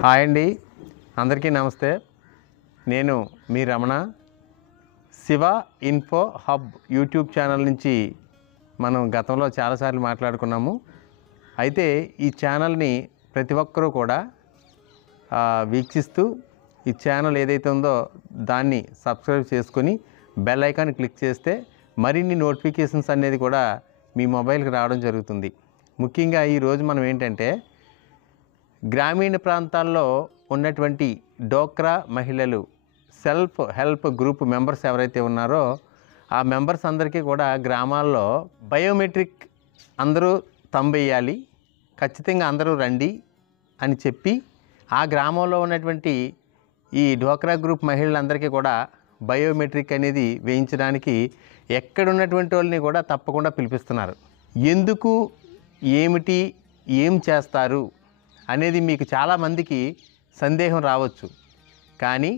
Hi అండి, అందరికీ నమస్తే. నేను మీ Ramana. Siva info hub YouTube channel నుంచి మనం గతంలో చాలాసార్లు మాట్లాడుకున్నాము. అయితే ఈ ఛానల్ని ప్రతి ఒక్కరూ కూడా వీక్షిస్తూ ఈ ఛానల్ ఏదైతే ఉందో దాన్ని సబ్స్క్రైబ్ చేసుకొని బెల్ ఐకాన్ క్లిక్ చేస్తే మరిన్ని నోటిఫికేషన్స్ అనేది కూడా మీ మొబైల్కి రావడం జరుగుతుంది. ముఖ్యంగా ఈరోజు మనం ఏంటంటే గ్రామీణ ప్రాంతాల్లో ఉన్నటువంటి డోక్రా మహిళలు సెల్ఫ్ హెల్ప్ గ్రూప్ మెంబర్స్ ఎవరైతే ఉన్నారో ఆ మెంబర్స్ అందరికీ కూడా గ్రామాల్లో బయోమెట్రిక్ అందరూ తంబెయ్యాలి, ఖచ్చితంగా అందరూ రండి అని చెప్పి ఆ గ్రామంలో ఉన్నటువంటి ఈ డోక్రా గ్రూప్ మహిళలందరికీ కూడా బయోమెట్రిక్ అనేది వేయించడానికి ఎక్కడున్నటువంటి వాళ్ళని కూడా తప్పకుండా పిలిపిస్తున్నారు. ఎందుకు, ఏమిటి, ఏం చేస్తారు అనేది మీకు చాలామందికి సందేహం రావచ్చు. కానీ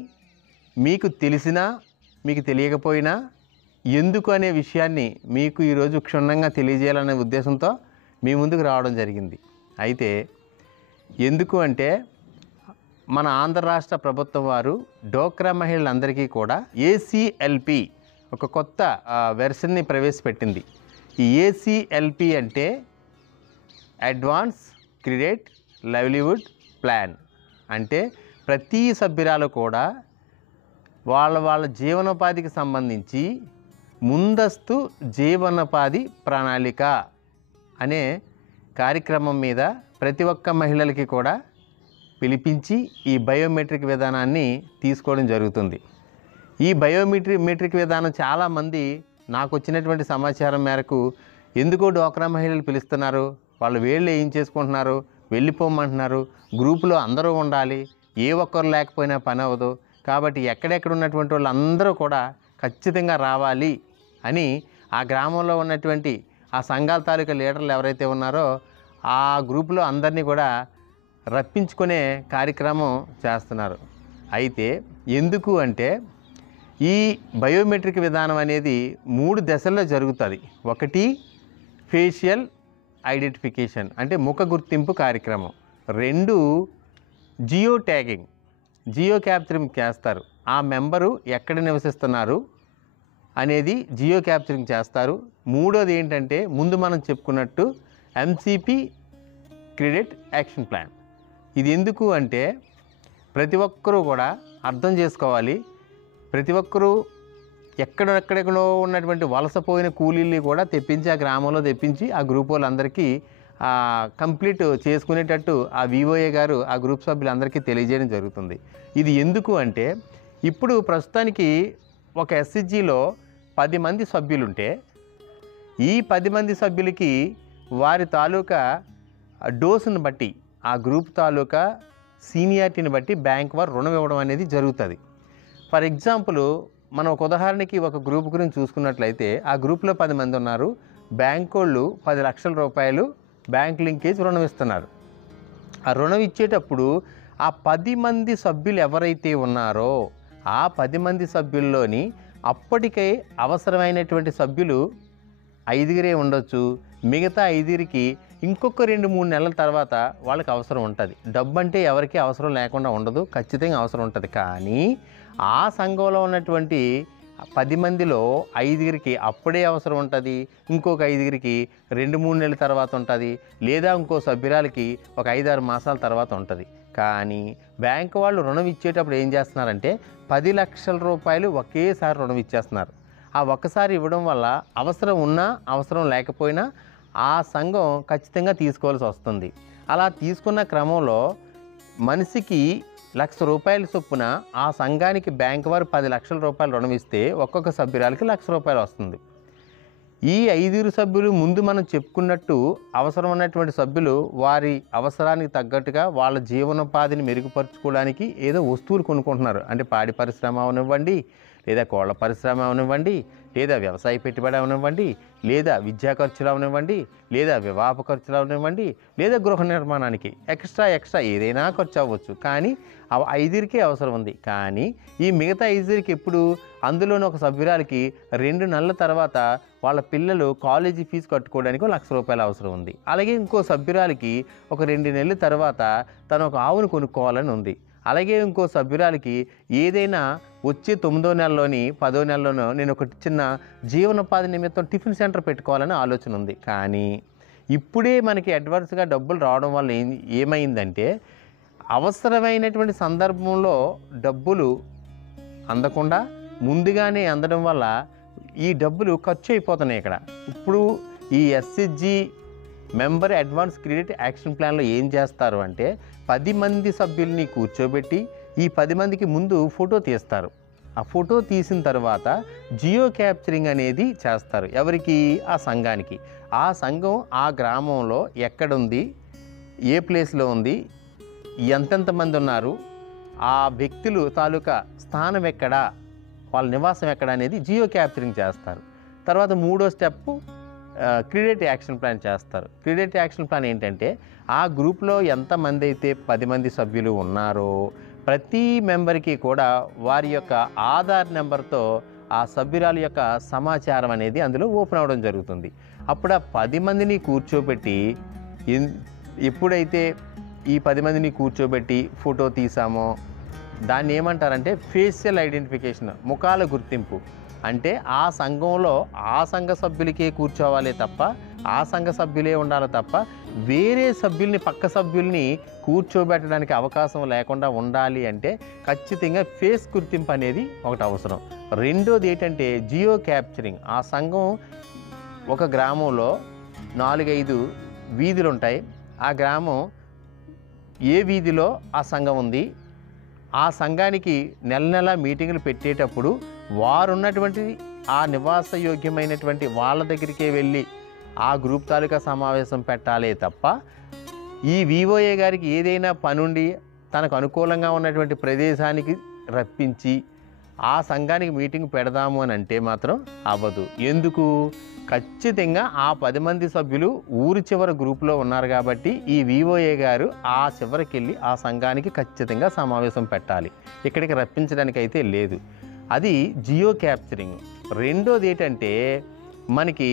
మీకు తెలిసినా మీకు తెలియకపోయినా ఎందుకు అనే విషయాన్ని మీకు ఈరోజు క్షుణ్ణంగా తెలియజేయాలనే ఉద్దేశంతో మీ ముందుకు రావడం జరిగింది. అయితే ఎందుకు అంటే మన ఆంధ్ర రాష్ట్ర ప్రభుత్వం వారు డోక్రా మహిళలందరికీ కూడా ఏసీఎల్పి ఒక కొత్త వెర్షన్ని ప్రవేశపెట్టింది. ఈ ఏసీఎల్పి అంటే అడ్వాన్స్ క్రెడిట్ లైవ్లీవుడ్ ప్లాన్. అంటే ప్రతి సభ్యురాలు కూడా వాళ్ళ జీవనోపాధికి సంబంధించి ముందస్తు జీవనోపాధి ప్రణాళిక అనే కార్యక్రమం మీద ప్రతి ఒక్క మహిళలకి కూడా పిలిపించి ఈ బయోమెట్రిక్ విధానాన్ని తీసుకోవడం జరుగుతుంది. ఈ బయోమెట్రిక్ విధానం చాలామంది నాకు వచ్చినటువంటి సమాచారం మేరకు ఎందుకో డోక్రా మహిళలు పిలుస్తున్నారు, వాళ్ళు వేళ్ళు ఏం చేసుకుంటున్నారు, వెళ్ళిపోమంటున్నారు, గ్రూపులో అందరూ ఉండాలి, ఏ ఒక్కరు లేకపోయినా పని అవ్వదు, కాబట్టి ఎక్కడెక్కడ ఉన్నటువంటి వాళ్ళు అందరూ కూడా ఖచ్చితంగా రావాలి అని ఆ గ్రామంలో ఉన్నటువంటి ఆ సంఘాల తాలూకా లీడర్లు ఎవరైతే ఉన్నారో ఆ గ్రూపులో అందరినీ కూడా రప్పించుకునే కార్యక్రమం చేస్తున్నారు. అయితే ఎందుకు అంటే ఈ బయోమెట్రిక్ విధానం అనేది 3 దశల్లో జరుగుతుంది. ఒకటి ఫేషియల్ ఐడెంటిఫికేషన్ అంటే ముఖ గుర్తింపు కార్యక్రమం. 2 జియో ట్యాగింగ్, జియో క్యాప్చరింగ్ చేస్తారు. ఆ మెంబరు ఎక్కడ నివసిస్తున్నారు అనేది జియో క్యాప్చరింగ్ చేస్తారు. 3వది ఏంటంటే ముందు మనం చెప్పుకున్నట్టు ఎంసీపీ క్రెడిట్ యాక్షన్ ప్లాన్. ఇది ఎందుకు అంటే ప్రతి ఒక్కరూ కూడా అర్థం చేసుకోవాలి. ప్రతి ఒక్కరూ ఎక్కడెక్కడెక్కడో ఉన్నటువంటి వలసపోయిన కూలీల్ని కూడా తెప్పించి ఆ గ్రామంలో తెప్పించి ఆ గ్రూప్ వాళ్ళందరికీ కంప్లీట్ చేసుకునేటట్టు ఆ వివోఏ గారు ఆ గ్రూప్ సభ్యులందరికీ తెలియజేయడం జరుగుతుంది. ఇది ఎందుకు అంటే ఇప్పుడు ప్రస్తుతానికి ఒక ఎస్హెచ్జిలో 10 మంది సభ్యులుంటే ఈ 10 మంది సభ్యులకి వారి తాలూకా డోసును బట్టి ఆ గ్రూప్ తాలూకా సీనియారిటీని బట్టి బ్యాంక్ వారు రుణం ఇవ్వడం అనేది జరుగుతుంది. ఫర్ ఎగ్జాంపుల్ మనం ఒక ఉదాహరణకి ఒక గ్రూప్ గురించి చూసుకున్నట్లయితే ఆ గ్రూప్లో 10 మంది ఉన్నారు. బ్యాంక్ వాళ్ళు 10 లక్షల రూపాయలు బ్యాంక్ లింకేజ్ రుణం ఇస్తున్నారు. ఆ రుణం ఇచ్చేటప్పుడు ఆ 10 మంది సభ్యులు ఎవరైతే ఉన్నారో ఆ 10 మంది సభ్యుల్లోని అప్పటికే అవసరమైనటువంటి సభ్యులు 5 ఉండొచ్చు. మిగతా 5కి ఇంకొక 2-3 నెలల తర్వాత వాళ్ళకి అవసరం ఉంటుంది. డబ్బు అంటే ఎవరికి అవసరం లేకుండా ఉండదు, ఖచ్చితంగా అవసరం ఉంటుంది. కానీ ఆ సంఘంలో ఉన్నటువంటి 10 మందిలో 5కి అప్పుడే అవసరం ఉంటుంది, ఇంకొక 5కి 2-3 నెలల తర్వాత ఉంటుంది, లేదా ఇంకో సభ్యురాలకి ఒక 5-6 మాసాల తర్వాత ఉంటుంది. కానీ బ్యాంకు వాళ్ళు రుణం ఇచ్చేటప్పుడు ఏం చేస్తున్నారంటే 10 లక్షల రూపాయలు ఒకేసారి రుణం ఇచ్చేస్తున్నారు. ఆ ఒక్కసారి ఇవ్వడం వల్ల అవసరం ఉన్నా అవసరం లేకపోయినా ఆ సంఘం ఖచ్చితంగా తీసుకోవాల్సి వస్తుంది. అలా తీసుకున్న క్రమంలో మనిషికి ₹1,00,000 చొప్పున ఆ సంఘానికి బ్యాంకు వారు 10 లక్షల రూపాయలు రుణం ఇస్తే ఒక్కొక్క సభ్యురాలకి ₹1,00,000 వస్తుంది. ఈ 5 సభ్యులు ముందు మనం చెప్పుకున్నట్టు అవసరం ఉన్నటువంటి సభ్యులు వారి అవసరానికి తగ్గట్టుగా వాళ్ళ జీవనోపాధిని మెరుగుపరుచుకోవడానికి ఏదో వస్తువులు కొనుక్కుంటున్నారు. అంటే పాడి పరిశ్రమ అవనివ్వండి, లేదా కోళ్ల పరిశ్రమ అవనివ్వండి, లేదా వ్యవసాయ పెట్టుబడి అవనివ్వండి, లేదా విద్యా ఖర్చులు అవనివ్వండి, లేదా వివాహ ఖర్చులు అవనివ్వండి, లేదా గృహ నిర్మాణానికి ఎక్స్ట్రా ఏదైనా ఖర్చు అవ్వచ్చు. కానీ ఆ 5కే అవసరం ఉంది. కానీ ఈ మిగతా 5కి ఎప్పుడు అందులోని ఒక సభ్యురాలకి 2 నెలల తర్వాత వాళ్ళ పిల్లలు కాలేజీ ఫీజు కట్టుకోవడానికి ₹1,00,000 అవసరం ఉంది. అలాగే ఇంకో సభ్యురాలికి ఒక 2 నెలల తర్వాత తను ఒక ఆవును కొనుక్కోవాలని ఉంది. అలాగే ఇంకో సభ్యురాలికి ఏదైనా వచ్చే 9వ నెలలోని 10వ నెలలోనో నేను ఒక చిన్న జీవనోపాధి నిమిత్తం టిఫిన్ సెంటర్ పెట్టుకోవాలని ఆలోచన ఉంది. కానీ ఇప్పుడే మనకి అడ్వాన్స్గా డబ్బులు రావడం వల్ల ఏమైందంటే అవసరమైనటువంటి సందర్భంలో డబ్బులు అందకుండా ముందుగానే అందడం వల్ల ఈ డబ్బులు ఖర్చు అయిపోతున్నాయి. ఇప్పుడు ఈ SHG member advance credit action ప్లాన్లో ఏం చేస్తారు అంటే 10 మంది సభ్యుల్ని కూర్చోబెట్టి ఈ 10 మందికి ముందు ఫోటో తీస్తారు. ఆ ఫోటో తీసిన తర్వాత జియో క్యాప్చరింగ్ అనేది చేస్తారు. ఎవరికి? ఆ సంఘానికి. ఆ సంఘం ఆ గ్రామంలో ఎక్కడుంది, ఏ ప్లేస్లో ఉంది, ఎంతెంత మంది ఉన్నారు, ఆ వ్యక్తులు తాలూకా స్థానం ఎక్కడ, వాళ్ళ నివాసం ఎక్కడ అనేది జియో క్యాప్చరింగ్ చేస్తారు. తర్వాత 3వ స్టెప్ క్రెడిట్ యాక్షన్ ప్లాన్ చేస్తారు. క్రెడిట్ యాక్షన్ ప్లాన్ ఏంటంటే ఆ గ్రూప్లో ఎంతమంది అయితే 10 మంది సభ్యులు ఉన్నారో ప్రతి మెంబర్కి కూడా వారి యొక్క ఆధార్ నెంబర్తో ఆ సభ్యురాల యొక్క సమాచారం అనేది అందులో ఓపెన్ అవ్వడం జరుగుతుంది. అప్పుడు ఆ 10 మందిని కూర్చోబెట్టి ఎప్పుడైతే ఈ 10 మందిని కూర్చోబెట్టి ఫోటో తీసామో దాన్ని ఏమంటారంటే ఫేషియల్ ఐడెంటిఫికేషన్, ముఖాల గుర్తింపు. అంటే ఆ సంఘంలో ఆ సంఘ సభ్యులకే కూర్చోవాలి తప్ప, ఆ సంఘ సభ్యులే ఉండాలి తప్ప వేరే సభ్యుల్ని పక్క సభ్యుల్ని కూర్చోబెట్టడానికి అవకాశం లేకుండా ఉండాలి అంటే ఖచ్చితంగా ఫేస్ గుర్తింపు అనేది ఒకటి అవసరం. రెండోది ఏంటంటే జియో క్యాప్చరింగ్. ఆ సంఘం ఒక గ్రామంలో 4-5 వీధులు ఉంటాయి. ఆ గ్రామం ఏ వీధిలో ఆ సంఘం ఉంది, ఆ సంఘానికి నెల మీటింగులు పెట్టేటప్పుడు వారున్నటువంటి ఆ నివాసయోగ్యమైనటువంటి వాళ్ళ దగ్గరికే వెళ్ళి ఆ గ్రూప్ తాలూకా సమావేశం పెట్టాలే తప్ప ఈ వివోఏ గారికి ఏదైనా పనుండి తనకు అనుకూలంగా ఉన్నటువంటి ప్రదేశానికి రప్పించి ఆ సంఘానికి మీటింగ్ పెడదాము అని అంటే మాత్రం అవ్వదు. ఎందుకు? ఖచ్చితంగా ఆ 10 మంది సభ్యులు ఊరి చివరి గ్రూప్లో ఉన్నారు కాబట్టి ఈ వివోఏ గారు ఆ చివరికి వెళ్ళి ఆ సంఘానికి ఖచ్చితంగా సమావేశం పెట్టాలి. ఇక్కడికి రప్పించడానికి అయితే లేదు. అది జియో క్యాప్చరింగ్. రెండోది ఏంటంటే మనకి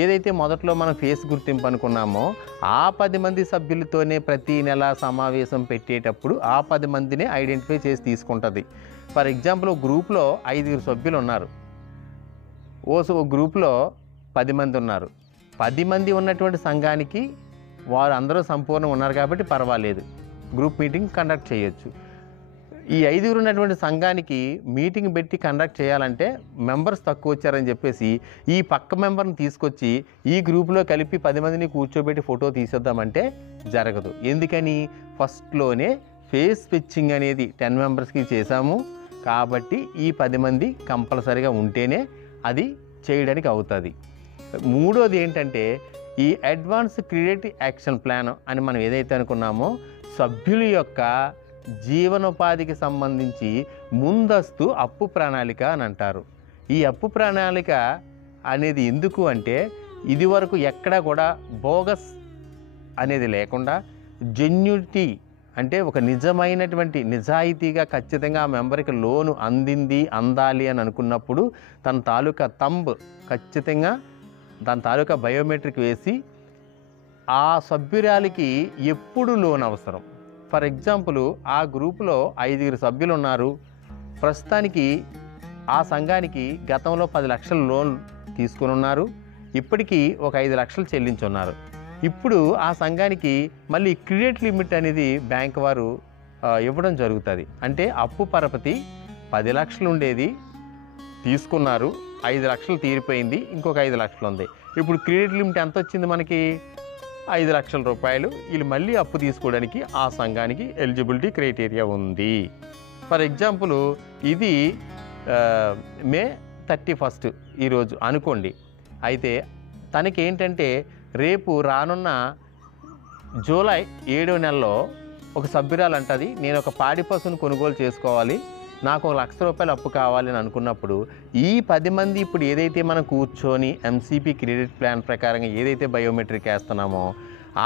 ఏదైతే మొదట్లో మనం ఫేస్ గుర్తింపు అనుకున్నామో ఆ 10 మంది సభ్యులతోనే ప్రతి నెల సమావేశం పెట్టేటప్పుడు ఆ 10 మందినే ఐడెంటిఫై చేసి తీసుకుంటుంది. ఫర్ ఎగ్జాంపుల్ ఒక గ్రూప్లో 5 సభ్యులు ఉన్నారు. ఓ గ్రూప్లో 10 మంది ఉన్నారు. 10 మంది ఉన్నటువంటి సంఘానికి వారు అందరూ సంపూర్ణంగా ఉన్నారు కాబట్టి పర్వాలేదు, గ్రూప్ మీటింగ్ కండక్ట్ చేయొచ్చు. ఈ 5 ఉన్నటువంటి సంఘానికి మీటింగ్ పెట్టి కండక్ట్ చేయాలంటే మెంబర్స్ తక్కువ వచ్చారని చెప్పేసి ఈ పక్క మెంబర్ని తీసుకొచ్చి ఈ గ్రూప్లో కలిపి 10 మందిని కూర్చోబెట్టి ఫోటో తీసేద్దామంటే జరగదు. ఎందుకని? ఫస్ట్లోనే ఫేస్ పిచ్చింగ్ అనేది 10 మెంబర్స్కి చేశాము కాబట్టి ఈ 10 మంది కంపల్సరీగా ఉంటేనే అది చేయడానికి అవుతుంది. మూడోది ఏంటంటే ఈ అడ్వాన్స్ క్రెడిట్ యాక్షన్ ప్లాన్ అని మనం ఏదైతే అనుకున్నామో సభ్యుల యొక్క జీవనోపాధికి సంబంధించి ముందస్తు అప్పు ప్రణాళిక అని అంటారు. ఈ అప్పు ప్రణాళిక అనేది ఎందుకు అంటే ఇదివరకు ఎక్కడా కూడా బోగస్ అనేది లేకుండా జెన్యూనిటీ అంటే ఒక నిజమైనటువంటి నిజాయితీగా ఖచ్చితంగా ఆ మెంబర్కి లోను అందాలి అని అనుకున్నప్పుడు తన తాలూకా తంబ్ ఖచ్చితంగా దాని తాలూకా బయోమెట్రిక్ వేసి ఆ సభ్యురాలికి ఎప్పుడు లోన్ అవసరం. ఫర్ ఎగ్జాంపుల్ ఆ గ్రూపులో 5 సభ్యులు ఉన్నారు. ప్రస్తుతానికి ఆ సంఘానికి గతంలో 10 లక్షల లోన్ తీసుకుని ఉన్నారు. ఇప్పటికీ ఒక 5 లక్షలు చెల్లించున్నారు. ఇప్పుడు ఆ సంఘానికి మళ్ళీ క్రెడిట్ లిమిట్ అనేది బ్యాంక్ వారు ఇవ్వడం జరుగుతుంది. అంటే అప్పు పరపతి 10 లక్షలు ఉండేది తీసుకున్నారు, 5 లక్షలు తీరిపోయింది, ఇంకొక 5 లక్షలు ఉంది. ఇప్పుడు క్రెడిట్ లిమిట్ ఎంత వచ్చింది మనకి? 5 లక్షల రూపాయలు. వీళ్ళు మళ్ళీ అప్పు తీసుకోవడానికి ఆ సంఘానికి ఎలిజిబిలిటీ క్రైటీరియా ఉంది. ఫర్ ఎగ్జాంపుల్ ఇది మే 31 ఈరోజు అనుకోండి. అయితే తనకి ఏంటంటే రేపు రానున్న జూలై 7వ నెలలో ఒక సభ్యురాలు అంటది, నేను ఒక పాడి పశువును కొనుగోలు చేసుకోవాలి, నాకు ₹1,00,000 అప్పు కావాలని అనుకున్నప్పుడు ఈ 10 మంది ఇప్పుడు ఏదైతే మనం కూర్చొని ఎంసీపీ క్రెడిట్ ప్లాన్ ప్రకారంగా ఏదైతే బయోమెట్రిక్ వేస్తున్నామో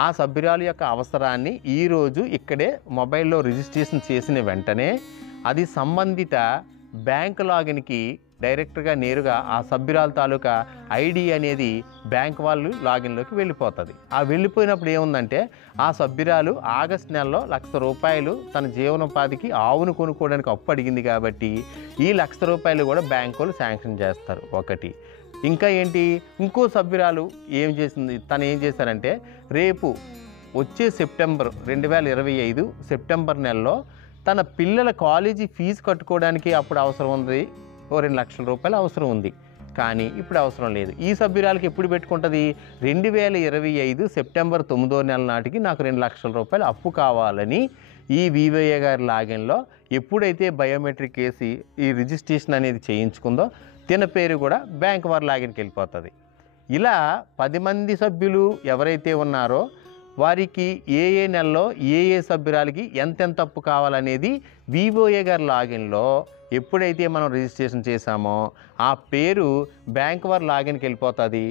ఆ సభ్యురాలు యొక్క అవసరాన్ని ఈరోజు ఇక్కడే మొబైల్లో రిజిస్ట్రేషన్ చేసిన వెంటనే అది సంబంధిత బ్యాంక్ లాగిన్కి డైరెక్ట్గా నేరుగా ఆ సభ్యురాల తాలూకా ఐడి అనేది బ్యాంక్ వాళ్ళు లాగిన్లోకి వెళ్ళిపోతుంది. ఆ వెళ్ళిపోయినప్పుడు ఏముందంటే ఆ సభ్యురాలు ఆగస్టు నెలలో ₹1,00,000 తన జీవనోపాధికి ఆవును కొనుక్కోవడానికి అప్పు అడిగింది కాబట్టి ఈ ₹1,00,000 కూడా బ్యాంకు వాళ్ళు శాంక్షన్ చేస్తారు. ఒకటి ఇంకా ఏంటి, ఇంకో సభ్యురాలు ఏం చేసింది, తను ఏం చేశారంటే రేపు వచ్చే సెప్టెంబర్ 2025 సెప్టెంబర్ నెలలో తన పిల్లల కాలేజీ ఫీజు కట్టుకోవడానికి అప్పుడు అవసరం ఉంది, ఓ ₹2,00,000 అవసరం ఉంది. కానీ ఇప్పుడు అవసరం లేదు. ఈ సభ్యురాలకి ఎప్పుడు పెట్టుకుంటుంది, 2025 సెప్టెంబర్ 9వ నెల నాటికి నాకు ₹2,00,000 అప్పు కావాలని ఈ వివోఏ గారి లాగిన్లో ఎప్పుడైతే బయోమెట్రిక్ వేసి ఈ రిజిస్ట్రేషన్ అనేది చేయించుకుందో తిన పేరు కూడా బ్యాంక్ వారి లాగిన్కి వెళ్ళిపోతుంది. ఇలా 10 మంది సభ్యులు ఎవరైతే ఉన్నారో వారికి ఏ నెలలో ఏ సభ్యురాలకి ఎంతెంత అప్పు కావాలనేది వివోఏ గారి లాగిన్లో ఎప్పుడైతే మనం రిజిస్ట్రేషన్ చేశామో ఆ పేరు బ్యాంక్ వారి లాగిన్కి వెళ్ళిపోతుంది.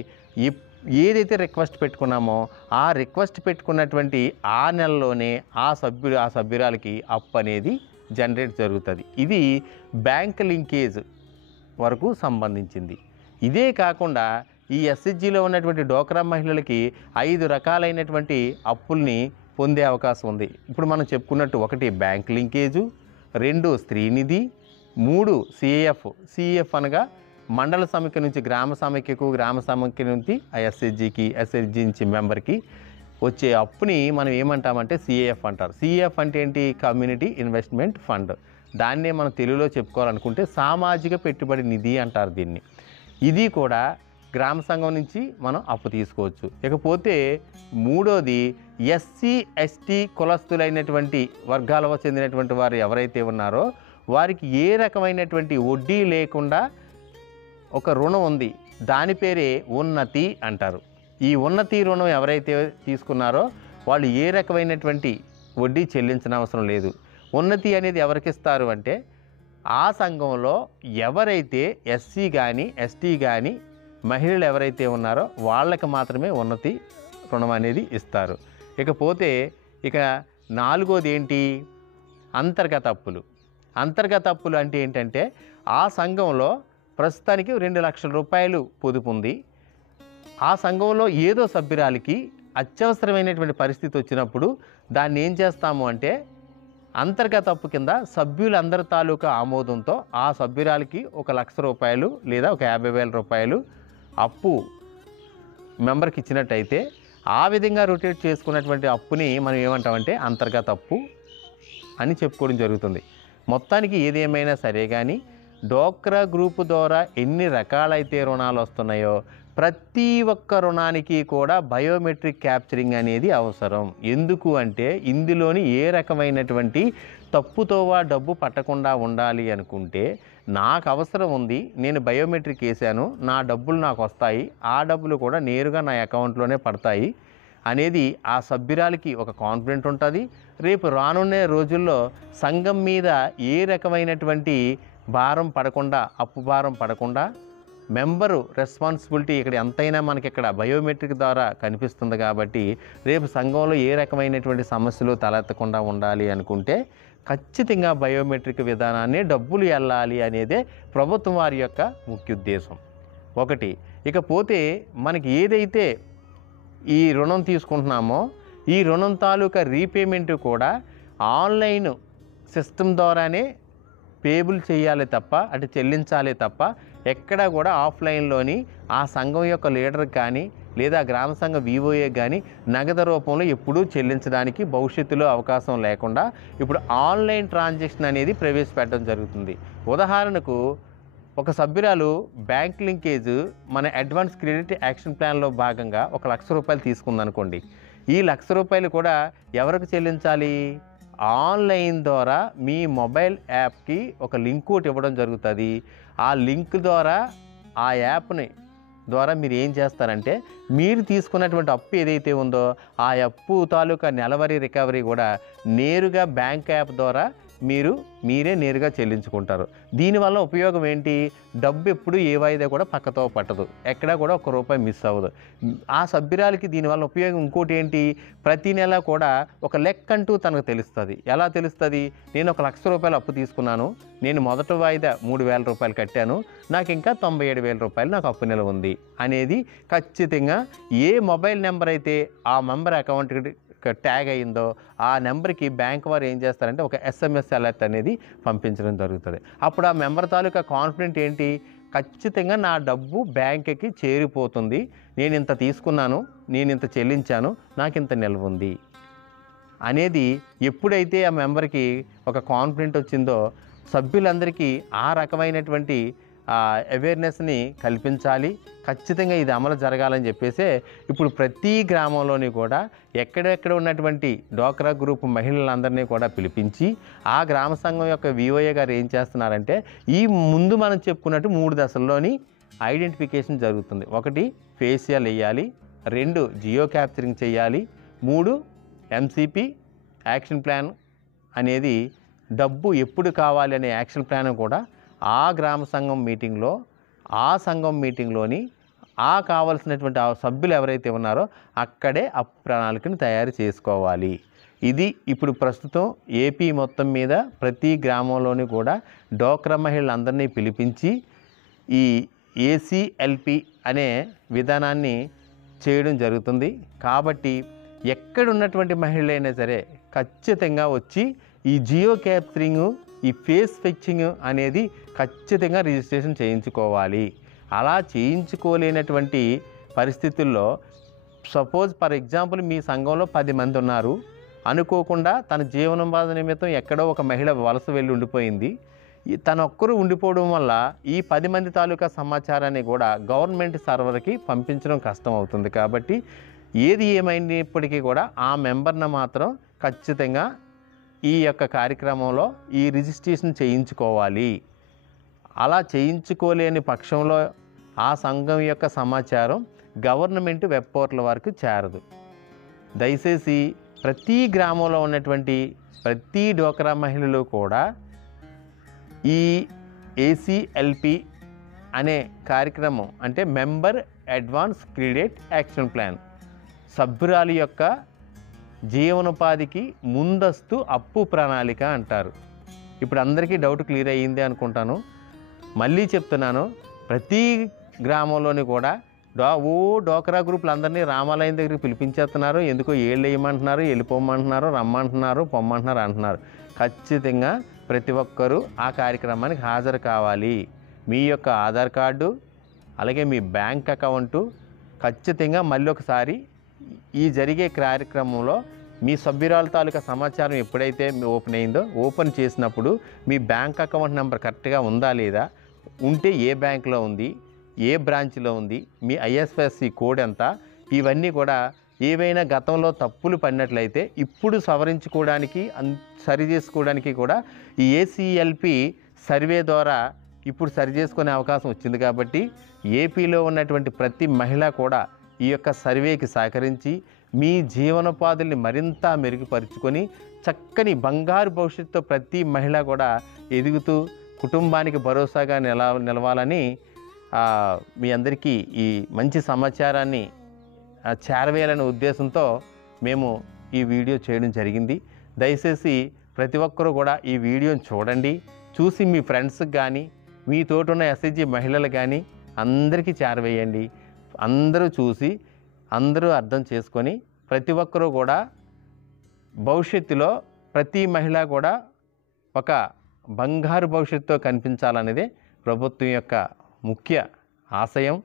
ఏదైతే రిక్వెస్ట్ పెట్టుకున్నామో ఆ రిక్వెస్ట్ పెట్టుకున్నటువంటి ఆ నెలలోనే ఆ సభ్యురాలకి అప్పు అనేది జనరేట్ జరుగుతుంది. ఇది బ్యాంక్ లింకేజ్ వరకు సంబంధించింది. ఇదే కాకుండా ఈ ఎస్హెచ్జిలో ఉన్నటువంటి డోక్రా మహిళలకి 5 రకాలైనటువంటి అప్పుల్ని పొందే అవకాశం ఉంది. ఇప్పుడు మనం చెప్పుకున్నట్టు 1 బ్యాంక్ లింకేజు, 2 స్త్రీనిధి, 3 సిఏఎఫ్ అనగా మండల సమైక్య నుంచి గ్రామ సమైక్యకు, గ్రామ సమైక్య నుంచి ఎస్హెచ్జి నుంచి మెంబర్కి వచ్చే అప్పుని మనం ఏమంటామంటే సిఏఎఫ్ అంటారు. సిఏఎఫ్ అంటే ఏంటి, కమ్యూనిటీ ఇన్వెస్ట్మెంట్ ఫండ్. దాన్నే మనం తెలుగులో చెప్పుకోవాలనుకుంటే సామాజిక పెట్టుబడి నిధి అంటారు దీన్ని. ఇది కూడా గ్రామ సంఘం నుంచి మనం అప్పు తీసుకోవచ్చు. ఇకపోతే మూడోది ఎస్సీ ఎస్టీ కులస్తులైనటువంటి వర్గాలకు చెందినటువంటి వారు ఎవరైతే ఉన్నారో వారికి ఏ రకమైనటువంటి వడ్డీ లేకుండా ఒక రుణం ఉంది, దాని పేరే ఉన్నతి అంటారు. ఈ ఉన్నతి రుణం ఎవరైతే తీసుకున్నారో వాళ్ళు ఏ రకమైనటువంటి వడ్డీ చెల్లించిన అవసరం లేదు. ఉన్నతి అనేది ఎవరికి ఇస్తారు అంటే ఆ సంఘంలో ఎవరైతే ఎస్సీ కానీ ఎస్టీ కానీ మహిళలు ఎవరైతే ఉన్నారో వాళ్ళకి మాత్రమే ఉన్నతి రుణం అనేది ఇస్తారు. ఇకపోతే ఇక 4వది ఏంటి, అంతర్గత అప్పులు. అంతర్గత అప్పులు అంటే ఏంటంటే ఆ సంఘంలో ప్రస్తుతానికి ₹2,00,000 పొదుపు ఉంది. ఆ సంఘంలో ఏదో సభ్యురాలికి అత్యవసరమైనటువంటి పరిస్థితి వచ్చినప్పుడు దాన్ని ఏం చేస్తాము అంటే అంతర్గత అప్పు కింద సభ్యులందరి తాలూకా ఆమోదంతో ఆ సభ్యురాలికి ₹1,00,000 లేదా ₹50,000 అప్పు మెంబర్కి ఇచ్చినట్టయితే ఆ విధంగా రొటేట్ చేసుకున్నటువంటి అప్పుని మనం ఏమంటామంటే అంతర్గత అప్పు అని చెప్పుకోవడం జరుగుతుంది. మొత్తానికి ఏదేమైనా సరే కానీ డోక్రా గ్రూపు ద్వారా ఎన్ని రకాలైతే రుణాలు వస్తున్నాయో ప్రతి ఒక్క రుణానికి కూడా బయోమెట్రిక్ క్యాప్చరింగ్ అనేది అవసరం. ఎందుకు అంటే ఇందులోని ఏ రకమైనటువంటి తప్పుతోవా డబ్బు పట్టకుండా ఉండాలి అనుకుంటే నాకు అవసరం ఉంది, నేను బయోమెట్రిక్ వేసాను, నా డబ్బులు నాకు వస్తాయి, ఆ డబ్బులు కూడా నేరుగా నా అకౌంట్లోనే పడతాయి అనేది ఆ సభ్యురాలికి ఒక కాన్ఫిడెంట్ ఉంటుంది. రేపు రానున్న రోజుల్లో సంఘం మీద ఏ రకమైనటువంటి భారం పడకుండా, అప్పు భారం పడకుండా మెంబరు రెస్పాన్సిబిలిటీ ఇక్కడ ఎంతైనా మనకి ఇక్కడ బయోమెట్రిక్ ద్వారా కనిపిస్తుంది. కాబట్టి రేపు సంఘంలో ఏ రకమైనటువంటి సమస్యలు తలెత్తకుండా ఉండాలి అనుకుంటే ఖచ్చితంగా బయోమెట్రిక్ విధానాన్ని డబ్బులు వెళ్ళాలి అనేదే ప్రభుత్వం వారి యొక్క ముఖ్య ఉద్దేశం. ఒకటి. ఇకపోతే మనకి ఏదైతే ఈ రుణం తీసుకుంటున్నామో ఈ రుణం తాలూకా రీపేమెంట్ కూడా ఆన్లైన్ సిస్టమ్ ద్వారానే పేబుల్ చేయాలి తప్ప, అంటే చెల్లించాలి తప్ప ఎక్కడా కూడా ఆఫ్లైన్లోని ఆ సంఘం యొక్క లీడర్కి కానీ లేదా గ్రామ సంఘ వివోఏ కానీ నగదు రూపంలో ఎప్పుడూ చెల్లించడానికి భవిష్యత్తులో అవకాశం లేకుండా ఇప్పుడు ఆన్లైన్ ట్రాన్సాక్షన్ అనేది ప్రవేశపెట్టడం జరుగుతుంది. ఉదాహరణకు ఒక సభ్యురాలు బ్యాంక్ లింకేజ్ మన అడ్వాన్స్ క్రెడిట్ యాక్షన్ ప్లాన్లో భాగంగా ₹1,00,000 తీసుకుందనుకోండి. ఈ ₹1,00,000 కూడా ఎవరికి చెల్లించాలి? ఆన్లైన్ ద్వారా మీ మొబైల్ యాప్కి ఒక లింక్ ఒకటి ఇవ్వడం జరుగుతుంది. ఆ లింక్ ద్వారా ఆ యాప్ని ద్వారా మీరు ఏం చేస్తారంటే మీరు తీసుకున్నటువంటి అప్పు ఏదైతే ఉందో ఆ అప్పు తాలూకా నెలవారీ రికవరీ కూడా నేరుగా బ్యాంక్ యాప్ ద్వారా మీరే నేరుగా చెల్లించుకుంటారు. దీనివల్ల ఉపయోగం ఏంటి? డబ్బు ఎప్పుడు ఏ వాయిదా కూడా పక్కతో పట్టదు, ఎక్కడా కూడా ఒక్క రూపాయి మిస్ అవ్వదు. ఆ సభ్యురాలికి దీనివల్ల ఉపయోగం ఇంకోటి ఏంటి? ప్రతి నెల కూడా ఒక లెక్క అంటూ తనకు తెలుస్తుంది. ఎలా తెలుస్తుంది? నేను ఒక ₹1,00,000 అప్పు తీసుకున్నాను, నేను మొదటి వాయిదా ₹3,000 కట్టాను, నాకు ఇంకా ₹97,000 నాకు అప్పు నిలవ ఉంది అనేది ఖచ్చితంగా ఏ మొబైల్ నెంబర్ అయితే ఆ మెంబర్ అకౌంట్కి ట్యాగ్ అయిందో ఆ నెంబర్కి బ్యాంక్ వారు ఏం చేస్తారంటే ఒక SMS అలర్ట్ అనేది పంపించడం జరుగుతుంది. అప్పుడు ఆ మెంబర్ తాలూకా కాన్ఫిడెంట్ ఏంటి? ఖచ్చితంగా నా డబ్బు బ్యాంక్కి చేరిపోతుంది, నేను ఇంత తీసుకున్నాను, నేను ఇంత చెల్లించాను, నాకు ఇంత నిల్వ ఉంది అనేది ఎప్పుడైతే ఆ మెంబర్కి ఒక కాన్ఫిడెంట్ వచ్చిందో సభ్యులందరికీ ఆ రకమైనటువంటి అవేర్నెస్ని కల్పించాలి. ఖచ్చితంగా ఇది అమలు జరగాలని చెప్పేసే ఇప్పుడు ప్రతి గ్రామంలోని కూడా ఎక్కడెక్కడ ఉన్నటువంటి డ్వాక్రా గ్రూప్ మహిళలందరినీ కూడా పిలిపించి ఆ గ్రామ సంఘం యొక్క VOA గారు ఏం చేస్తున్నారంటే ఈ ముందు మనం చెప్పుకున్నట్టు 3 దశల్లోని ఐడెంటిఫికేషన్ జరుగుతుంది. 1 ఫేషియల్ వేయాలి, 2 జియో క్యాప్చరింగ్ చేయాలి, 3 MCP యాక్షన్ ప్లాన్ అనేది డబ్బు ఎప్పుడు కావాలి అనే యాక్షన్ ప్లాన్ కూడా ఆ గ్రామ సంఘం మీటింగ్లో ఆ సంఘం మీటింగ్లోని కావాల్సినటువంటి ఆ సభ్యులు ఎవరైతే ఉన్నారో అక్కడే ఆ ప్రణాళికను తయారు చేసుకోవాలి. ఇది ఇప్పుడు ప్రస్తుతం ఏపీ మొత్తం మీద ప్రతి గ్రామంలోని కూడా డ్వాక్రా మహిళలందరినీ పిలిపించి ఈ ACLP అనే విధానాన్ని చేయడం జరుగుతుంది. కాబట్టి ఎక్కడున్నటువంటి మహిళలైనా సరే ఖచ్చితంగా వచ్చి ఈ జియో క్యాప్చరింగ్, ఈ ఫేస్ ఫెచ్చింగ్ అనేది ఖచ్చితంగా రిజిస్ట్రేషన్ చేయించుకోవాలి. అలా చేయించుకోలేనటువంటి పరిస్థితుల్లో సపోజ్ ఫర్ ఎగ్జాంపుల్ మీ సంఘంలో 10 మంది ఉన్నారు, అనుకోకుండా తన జీవనోపాధి నిమిత్తం ఎక్కడో ఒక మహిళ వలస వెళ్ళి ఉండిపోయింది. తన ఒక్కరు ఉండిపోవడం వల్ల ఈ 10 మంది తాలూకా సమాచారాన్ని కూడా గవర్నమెంట్ సర్వర్కి పంపించడం కష్టం అవుతుంది. కాబట్టి ఏది ఏమైనప్పటికీ కూడా ఆ మెంబర్ను మాత్రం ఖచ్చితంగా ఈ యొక్క కార్యక్రమంలో ఈ రిజిస్ట్రేషన్ చేయించుకోవాలి. అలా చేయించుకోలేని పక్షంలో ఆ సంఘం యొక్క సమాచారం గవర్నమెంట్ వెబ్ పోర్టల్ వరకు చేరదు. దయచేసి ప్రతి గ్రామంలో ఉన్నటువంటి ప్రతి డ్వాక్రా మహిళలు కూడా ఈ ACLP అనే కార్యక్రమం అంటే member advance credit action plan సభ్యురాలి యొక్క జీవనోపాధికి ముందస్తు అప్పు ప్రణాళిక అంటారు. ఇప్పుడు అందరికీ డౌట్ క్లియర్ అయ్యింది అనుకుంటాను. మళ్ళీ చెప్తున్నాను, ప్రతి గ్రామంలోని కూడా డ్వాక్రా గ్రూపులు అందరినీ రామాలయం దగ్గరికి పిలిపించేస్తున్నారు. ఎందుకో ఏళ్ళు వేయమంటున్నారు, వెళ్ళిపోమంటున్నారు, రమ్మంటున్నారు, పొమ్మంటున్నారు అంటున్నారు. ఖచ్చితంగా ప్రతి ఒక్కరూ ఆ కార్యక్రమానికి హాజరు కావాలి. మీ యొక్క ఆధార్ కార్డు అలాగే మీ బ్యాంక్ అకౌంటు ఖచ్చితంగా మళ్ళీ ఒకసారి ఈ జరిగే కార్యక్రమంలో మీ సభ్యురాల తాలూకా సమాచారం ఎప్పుడైతే ఓపెన్ అయిందో ఓపెన్ చేసినప్పుడు మీ బ్యాంక్ అకౌంట్ నెంబర్ కరెక్ట్గా ఉందా లేదా, ఉంటే ఏ బ్యాంకులో ఉంది, ఏ బ్రాంచ్లో ఉంది, మీ IFSC కోడ్ ఎంత, ఇవన్నీ కూడా ఏవైనా గతంలో తప్పులు పడినట్లయితే ఇప్పుడు సవరించుకోవడానికి సరి చేసుకోవడానికి కూడా ఈ ACLP సర్వే ద్వారా ఇప్పుడు సరి చేసుకునే అవకాశం వచ్చింది. కాబట్టి ఏపీలో ఉన్నటువంటి ప్రతి మహిళ కూడా ఈ యొక్క సర్వేకి సహకరించి మీ జీవనోపాధుల్ని మరింత మెరుగుపరుచుకొని చక్కని బంగారు భవిష్యత్తుతో ప్రతి మహిళ కూడా ఎదుగుతూ కుటుంబానికి భరోసాగా నిలవాలని మీ అందరికీ ఈ మంచి సమాచారాన్ని చేరవేయాలనే ఉద్దేశంతో మేము ఈ వీడియో చేయడం జరిగింది. దయచేసి ప్రతి ఒక్కరూ కూడా ఈ వీడియోని చూడండి, చూసి మీ ఫ్రెండ్స్కి కానీ మీ తోటున్న SHG మహిళలు కానీ అందరికీ చేరవేయండి. అందరూ చూసి అందరూ అర్థం చేసుకొని ప్రతి ఒక్కరూ కూడా భవిష్యత్తులో ప్రతి మహిళ కూడా ఒక బంగారు భవిష్యత్తుతో కనిపించాలనేదే ప్రభుత్వం యొక్క ముఖ్య ఆశయం.